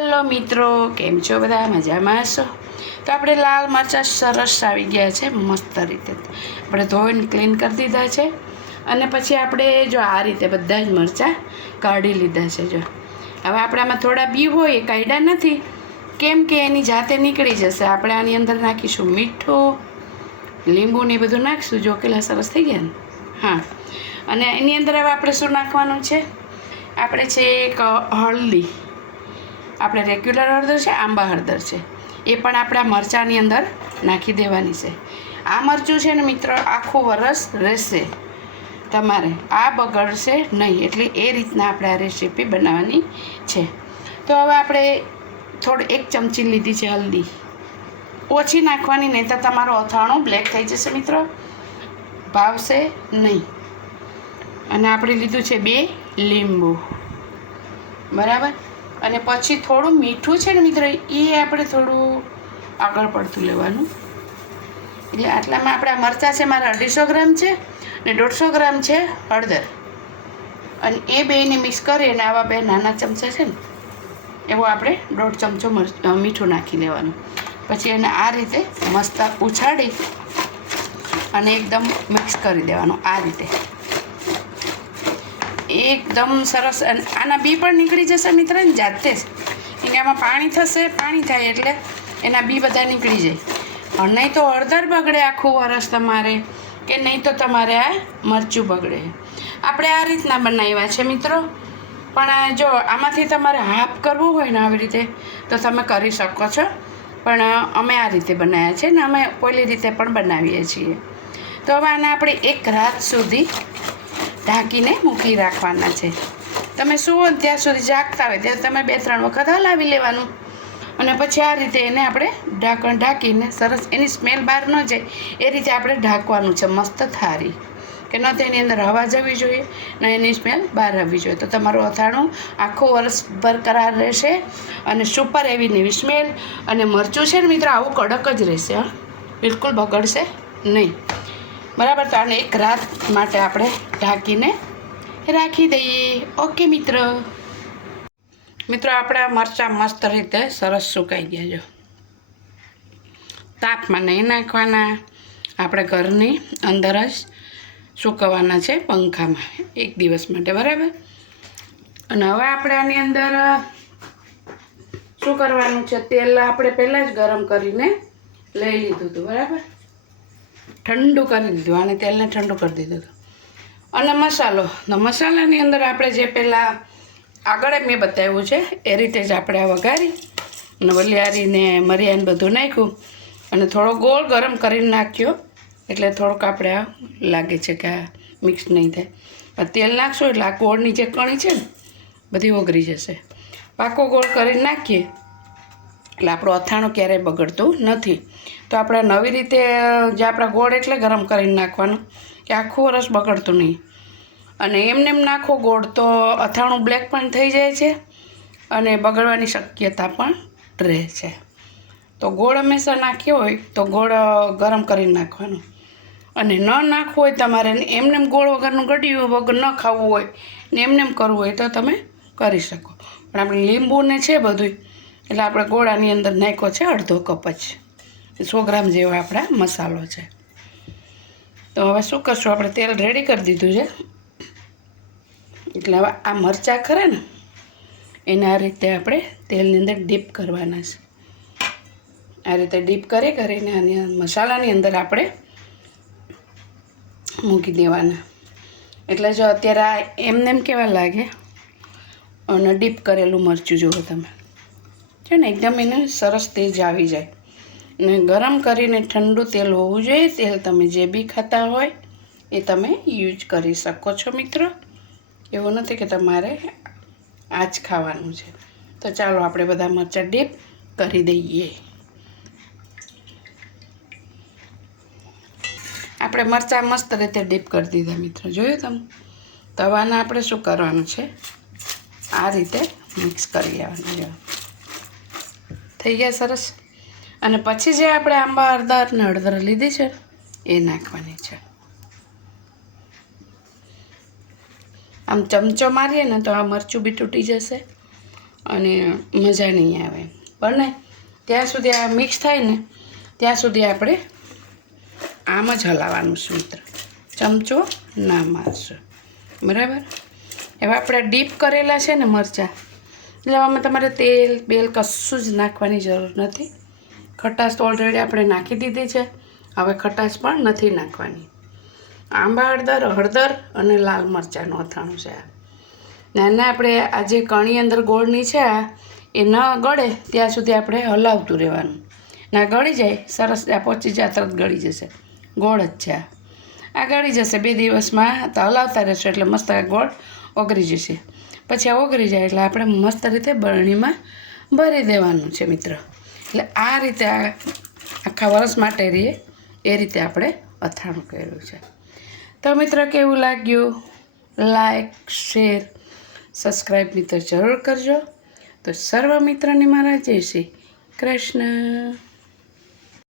હાલો મિત્રો, કેમ છો બધા? મજામાં છો તો આપણે લાલ મરચાં સરસ આવી ગયા છે, મસ્ત રીતે. આપણે ધોઈને ક્લીન કરી દીધા છે. અને પછી આપણે જો આ રીતે બધા જ મરચાં કાઢી લીધા છે, જો. હવે આપણે આમાં થોડા બી હોય એ કાઢ્યા નથી. કેમ કે એની જાતે નીકળી જશે. આપણે આની અંદર નાખીશું મીઠું, લીંબુ ને બધું નાખીશું, જો કેટલા સરસ થઈ ગયા ને. હા. અને એની અંદર હવે આપણે શું નાખવાનું છે? આપણે છે એક હળદી આપણે રેગ્યુલર હળદર છે, આંબા હળદર છે. એ પણ આપણા મરચાંની અંદર નાખી દેવાની છે. આ મરચું છે ને મિત્ર, આખું વરસ રહેશે તમારે. આ બગડશે નહીં, એટલે એ રીતના આપણે આ રેસીપી બનાવવાની છે. તો હવે આપણે થોડી એક ચમચી લીધી છે હલ્દી. ઓછી નાખવાની, નહીં તો તમારો અથાણું બ્લેક થઈ જશે મિત્રો. ભાવશે નહીં. અને આપણે લીધું છે બે લીંબુ. બરાબર? અને પછી થોડું મીઠું છે ને મિત્રો એ આપણે થોડું આગળ પડતું લેવાનું. એટલે આટલામાં આપણા મરચાં છે મારા અઢીસો ગ્રામ છે ને દોઢસો ગ્રામ છે હળદર. અને એ બેને મિક્સ કરી અને આવા બે નાના ચમચા છે ને, એવો આપણે દોઢ ચમચો મીઠું નાખી લેવાનું. પછી એને આ રીતે મસ્ત ઉછાળી અને એકદમ મિક્સ કરી દેવાનું, આ રીતે. એકદમ સરસ. આના બી પણ નીકળી જશે મિત્ર જાતે જ. એને આમાં પાણી થશે, પાણી થાય એટલે એના બી બધા નીકળી જાય. અને નહીં તો હળદર બગડે આખું વરસ તમારે, કે નહીં તો તમારે આ મરચું બગડે. આપણે આ રીતના બનાવ્યા છે મિત્રો. પણ જો આમાંથી તમારે હાફ કરવું હોય ને આવી રીતે, તો તમે કરી શકો છો. પણ અમે આ રીતે બનાવ્યા છે ને અમે ઓલી રીતે પણ બનાવીએ છીએ. તો હવે આને આપણે એક રાત સુધી ઢાંકીને મૂકી રાખવાના છે. તમે સુવો ત્યાં સુધી જાગતા હોય ત્યારે તમે બે ત્રણ વખત હલાવી લેવાનું. અને પછી આ રીતે એને આપણે ઢાંકણ ઢાંકીને સરસ એની સ્મેલ બહાર ન જાય, એ રીતે આપણે ઢાંકવાનું છે મસ્ત થારી કે ન તો એની અંદર હવા જવી જોઈએ, ન એની સ્મેલ બહાર આવવી જોઈએ. તો તમારું અથાણું આખું વર્ષ બરકરાર રહેશે અને સુપર એવી નેવી સ્મેલ અને મરચું છે ને મિત્રો, આવું કડક જ રહેશે, હા. બિલકુલ બગડશે નહીં. બરાબર, તો આને એક રાત માટે આપણે ઢાંકીને રાખી દઈએ. ઓકે, મિત્ર. મિત્રો, આપણા મરચાં મસ્ત રીતે સરસ સુકાઈ ગયા જો. તાપમાં નહીં નાખવાના. આપણે ઘરની અંદર જ સૂકવવાના છે પંખામાં. એક દિવસ માટે, બરાબર? અને હવે આપણે આની અંદર શું કરવાનું છે? તેલ આપણે પહેલાં જ ગરમ કરીને લઈ લીધું હતું, બરાબર? ઠંડુ કરી દીધું અને તેલને ઠંડુ કરી દીધું અને મસાલો મસાલાની અંદર આપણે જે પહેલાં આગળ મેં બતાવ્યું છે, એ રીતે જ આપણે આ વઘારી અને વલિયારીને મરિયાને બધું નાખ્યું અને થોડો ગોળ ગરમ કરીને નાખ્યો, એટલે થોડોક આપણે આ લાગે છે કે આ મિક્સ નહીં થાય. તેલ નાખશું એટલે આ ગોળની જે કણી છે ને, બધી ઓગળી જશે. પાકો ગોળ કરીને નાખીએ એટલે આપણું અથાણું ક્યારેય બગડતું નથી. તો આપણે નવી રીતે, જે આપણા ગોળ એટલે ગરમ કરીને નાખવાનું, કે આખું વરસ બગડતું નહીં. અને એમને એમ નાખો ગોળ, તો અથાણું બ્લેક પણ થઈ જાય છે અને બગડવાની શક્યતા પણ રહે છે. તો ગોળ હંમેશા નાખ્યો હોય, તો ગોળ ગરમ કરીને નાખવાનું. અને ન નાખવું હોય તમારે એમને એમ ગોળ વગરનું ગળ્યું વગર ન ખાવું હોય, ને એમને એમ કરવું હોય, તો તમે કરી શકો. પણ આપણે લીંબુ ને છે બધું એટલે આપણે ગોળાની અંદર નાખ્યો છે અડધો કપ જ. સો ગ્રામ જેવો આપણા મસાલો છે. તો હવે શું કરશું? આપણે તેલ રેડી કરી દીધું છે. એટલે હવે આ મરચાં ખરે ને, એને આ રીતે આપણે તેલની અંદર ડીપ કરવાના છે. આ રીતે ડીપ કરી કરીને આની મસાલાની અંદર આપણે મૂકી દેવાના. એટલે જો અત્યારે આ એમને એમ કેવા લાગે? અને ડીપ કરેલું મરચું જુઓ તમે. છે ને, એકદમ એને સરસ તેજ આવી જાય. ને ગરમ કરીને ઠંડુ તેલ હોવું જોઈએ. તેલ તમે જે બી ખાતા હોય એ તમે યુઝ કરી શકો છો, મિત્રો. એવું નથી કે તમારે આ જ ખાવાનું છે. તો ચાલો આપણે બધા મરચાં ડીપ કરી દઈએ. આપણે મરચાં મસ્ત રીતે ડીપ કરી દીધા, મિત્રો. જોયું તમે? તવાને આપણે શું કરવાનું છે? આ રીતે મિક્સ કરી જો થઈ ગયા સરસ. અને પછી જે આપણે આંબા અડધા અને અડધર લીધી છે, એ નાખવાની છે. આમ ચમચો મારીએ ને તો આ મરચું બી તૂટી જશે અને મજા નહીં આવે. પણ ત્યાં સુધી આ મિક્સ થાય ને, ત્યાં સુધી આપણે આમ જ હલાવવાનું છે મિત્ર ચમચો ના મારશો. બરાબર? એવા આપણે ડીપ કરેલા છે ને મરચાં આમાં તમારે તેલ, બેલ કશું જ નાખવાની જરૂર નથી. ખટાશ તો ઓલરેડી આપણે નાખી દીધી છે. હવે ખટાશ પણ નથી નાખવાની. આંબા, હળદર હળદર અને લાલ મરચાંનું અથાણું છે આ. નાના આપણે આ જે કણી અંદર ગોળની છે આ, એ ન ગળે ત્યાં સુધી આપણે હલાવતું રહેવાનું. ના ગળી જાય, સરસ, આ પહોંચી જાય તરત ગળી જશે. ગોળ જ છે આ. ગળી જશે બે દિવસમાં, તો હલાવતા રહેશો એટલે મસ્ત ગોળ ઓગળી જશે. પછી આ ઓગળી જાય એટલે આપણે મસ્ત રીતે બરણીમાં ભરી દેવાનું છે મિત્ર. એટલે આ રીતે આ આખા વર્ષ માટે રહીએ, એ રીતે આપણે અથાણું કર્યું છે. તો મિત્ર, કેવું લાગ્યું? લાઈક શેર સબસ્ક્રાઈબ મિત્ર જરૂર કરજો. તો સર્વ મિત્રને મારા જય શ્રી કૃષ્ણ.